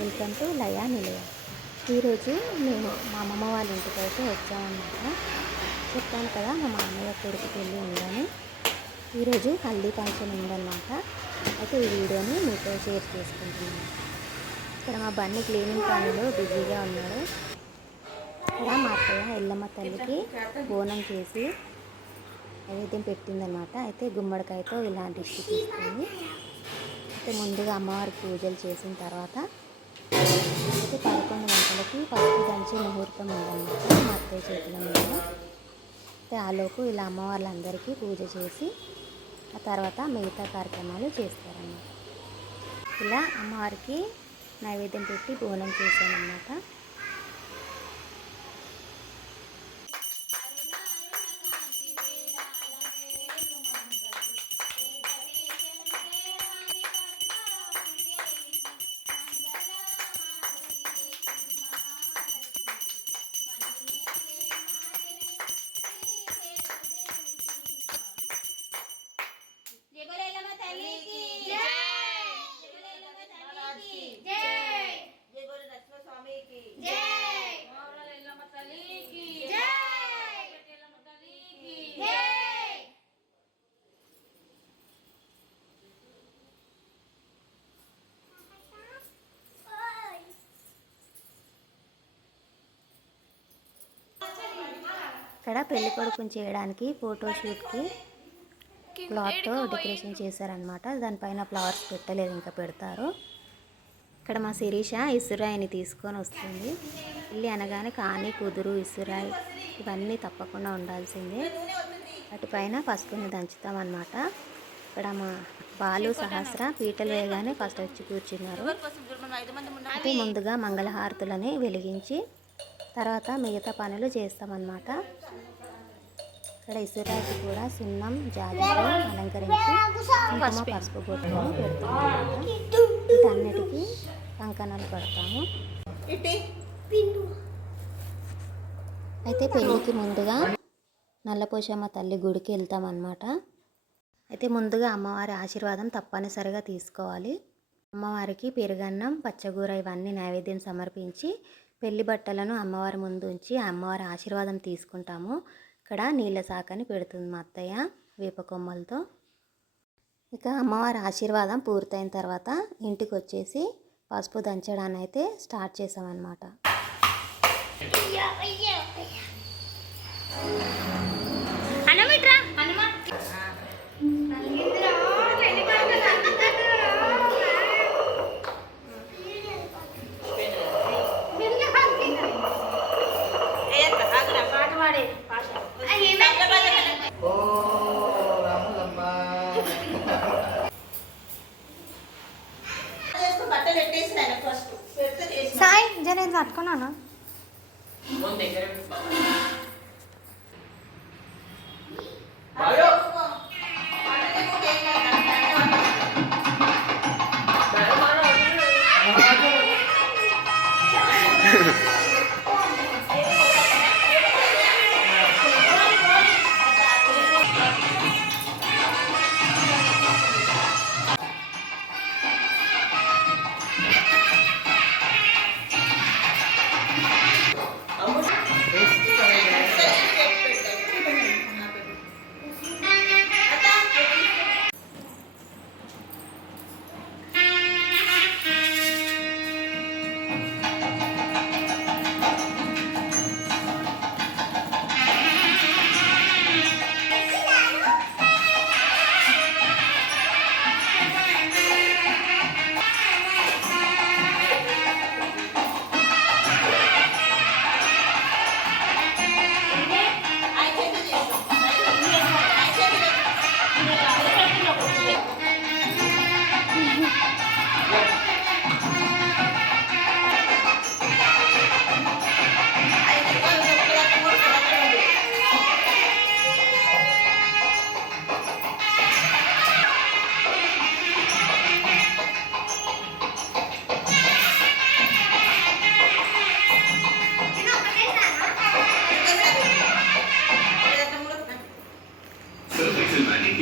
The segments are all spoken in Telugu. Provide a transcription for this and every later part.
వెల్కమ్ టు లయా నిలయ. ఈరోజు మేము మా అమ్మమ్మ వాళ్ళ ఇంటికి అయితే వచ్చామన్నమాట. చెప్పాను కదా మా మామయ్య కొడుకు పెళ్ళి ఉందని. ఈరోజు హల్దీ ఫంక్షన్ ఉందన్నమాట. అయితే ఈ వీడియోని మీతో షేర్ చేసుకుంటున్నాను. ఇక్కడ మా బన్నీ క్లీనింగ్ పనిలో బిజీగా ఉన్నాడు. ఇక్కడ మా అత్తయ్య ఎల్లమ్మ తల్లికి బోనం చేసి నైవేద్యం పెట్టిందనమాట. అయితే గుమ్మడికాయతో ఇలాంటి ఇష్టి తీసుకుంది. అయితే ముందుగా అమ్మవారికి పూజలు చేసిన తర్వాత అయితే 11 గంటలకి పసుపు దంచి ముహూర్తం ఉందన్నమాట మా అత్తయ్య చేతుల మీద. అయితే ఆలోపు ఇలా అమ్మవార్లందరికీ పూజ చేసి ఆ తర్వాత మిగతా కార్యక్రమాలు చేస్తారన్నమాట. ఇలా అమ్మవారికి నైవేద్యం పెట్టి బోనం చేశానన్నమాట. ఇక్కడ పెళ్లి కొడుకుని చేయడానికి ఫోటోషూట్కి క్లాత్తో డెకరేషన్ చేశారనమాట. దానిపైన ఫ్లవర్స్ పెట్టలేదు, ఇంకా పెడతారు. ఇక్కడ మా శిరీష ఇసురాయిని తీసుకొని వస్తుంది. పెళ్ళి అనగానే కాని కుదురు ఇసురాయి ఇవన్నీ తప్పకుండా ఉండాల్సిందే. వాటిపైన పసుపుని దంచుతామన్నమాట. ఇక్కడ మా బాలు సహస్ర పీటలు వేయగానే ఫస్ట్ వచ్చి కూర్చున్నారు. అయితే ముందుగా మంగళహారతులని వెలిగించి తర్వాత మిగతా పనులు చేస్తామన్నమాట. ఇక్కడ ఇసురాయికి కూడా సున్నం జాజితో అలంకరించి కుంకుమ పసుపు బొట్టుని పెడతాము. వీటన్నిటికీ కంకణాలు పడతాము. అయితే పెళ్ళికి ముందుగా నల్లపోషమ్మ తల్లి గుడికి వెళ్తామన్నమాట. అయితే ముందుగా అమ్మవారి ఆశీర్వాదం తప్పనిసరిగా తీసుకోవాలి. అమ్మవారికి పెరుగన్నం పచ్చగూర ఇవన్నీ నైవేద్యం సమర్పించి పెళ్లి బట్టలను అమ్మవారి ముందు ఉంచి అమ్మవారి ఆశీర్వాదం తీసుకుంటాము. ఇక్కడ నీళ్ళ సాకని పెడుతుంది మా అత్తయ్య వేప కొమ్మలతో. ఇక అమ్మవారి ఆశీర్వాదం పూర్తయిన తర్వాత ఇంటికి వచ్చేసి పసుపు దంచడాన్ని అయితే స్టార్ట్ చేసామన్నమాట. సాయి జర పట్టుకున్నాను.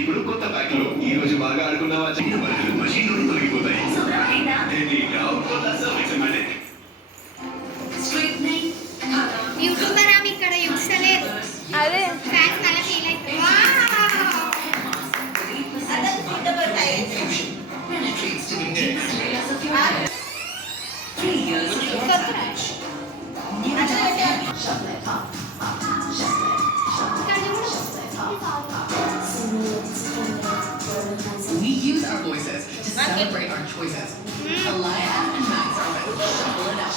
ఇప్పుడు కొత్త ప్యాక్లో ఈ రోజు బాగా ఆడుకున్నావా? చిన్న పనులు మషీన్లోనే తొలగిపోతాయి. కొత్త service celebrate our choices. Alaya and Max are about to shuffle it up.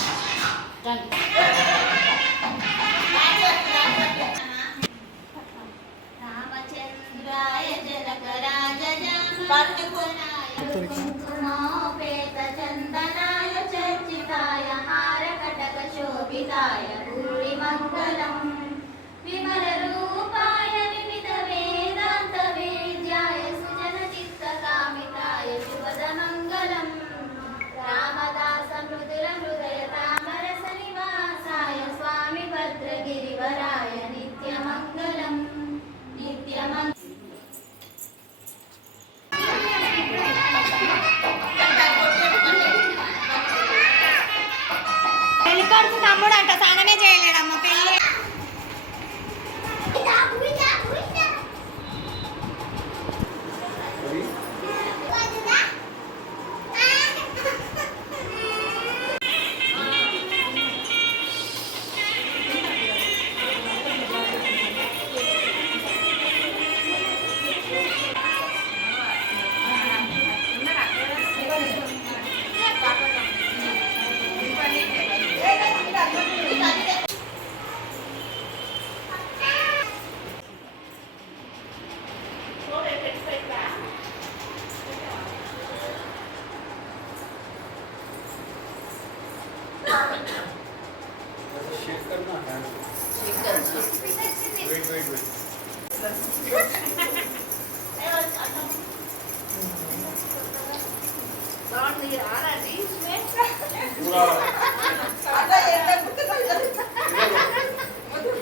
రామచంద్రాయ జనకరాజజామోపేతచందనాయ చర్చితాయ హారకటకశోభితాయ భూరిమంగళం విమలరూపాయ వివిధ వేదాంత వేద్యాయ సుజనచిత్తకామితాయ శుభదమంగళం రామదాస మృదుల హృదయ తామరస నివాసాయ స్వామి భద్రగిరివరాయ నిత్యమంగళం నిత్యమంగళం. పెళ్లి కొడుకు తమ్ముడు అంట స్నానమే చేయలేడమ్మ పెళ్లి.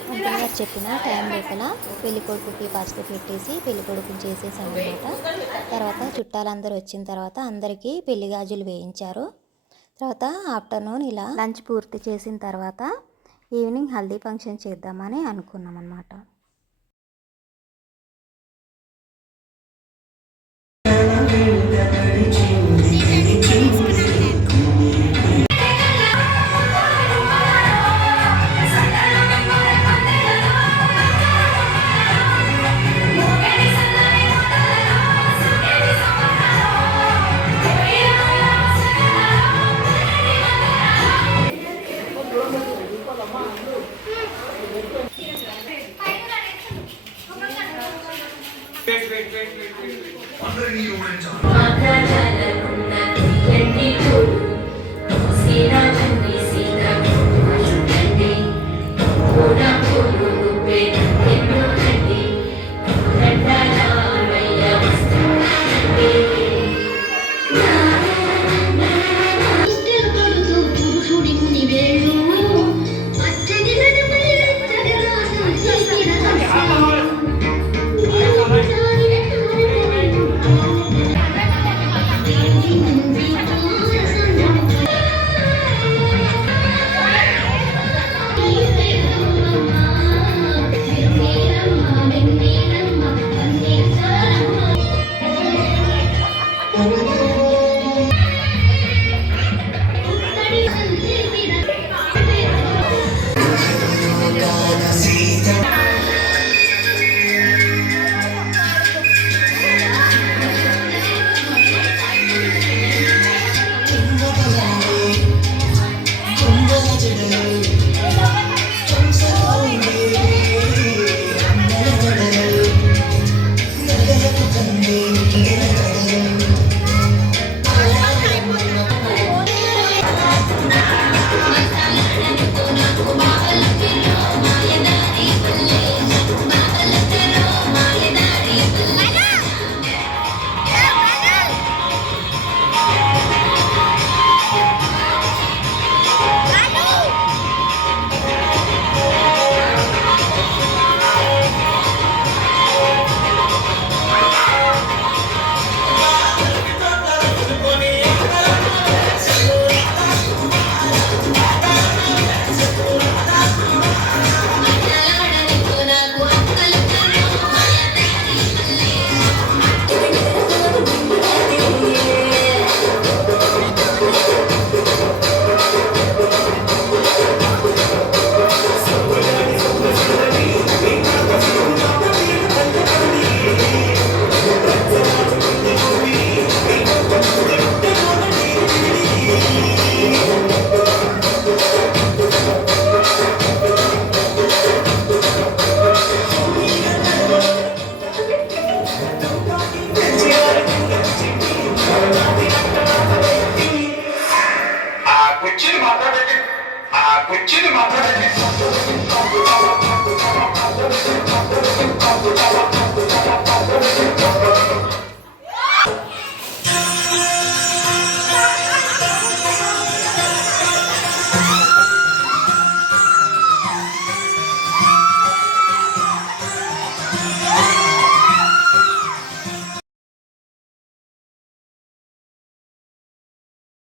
పంతులు చెప్పిన టైం లోపల పెళ్లి కొడుకుకి పసుపు పెట్టేసి పెళ్లి కొడుకుని చేసేసాం అనమాట. తర్వాత చుట్టాలందరూ వచ్చిన తర్వాత అందరికీ పెళ్లి గాజులు వేయించారు. తర్వాత ఆఫ్టర్నూన్ ఇలా లంచ్ పూర్తి చేసిన తర్వాత ఈవినింగ్ హల్దీ ఫంక్షన్ చేద్దామని అనుకున్నాం అన్నమాట. అందరినీ ఓడించాలి. మాతా జలకున్న ఎండి చూడు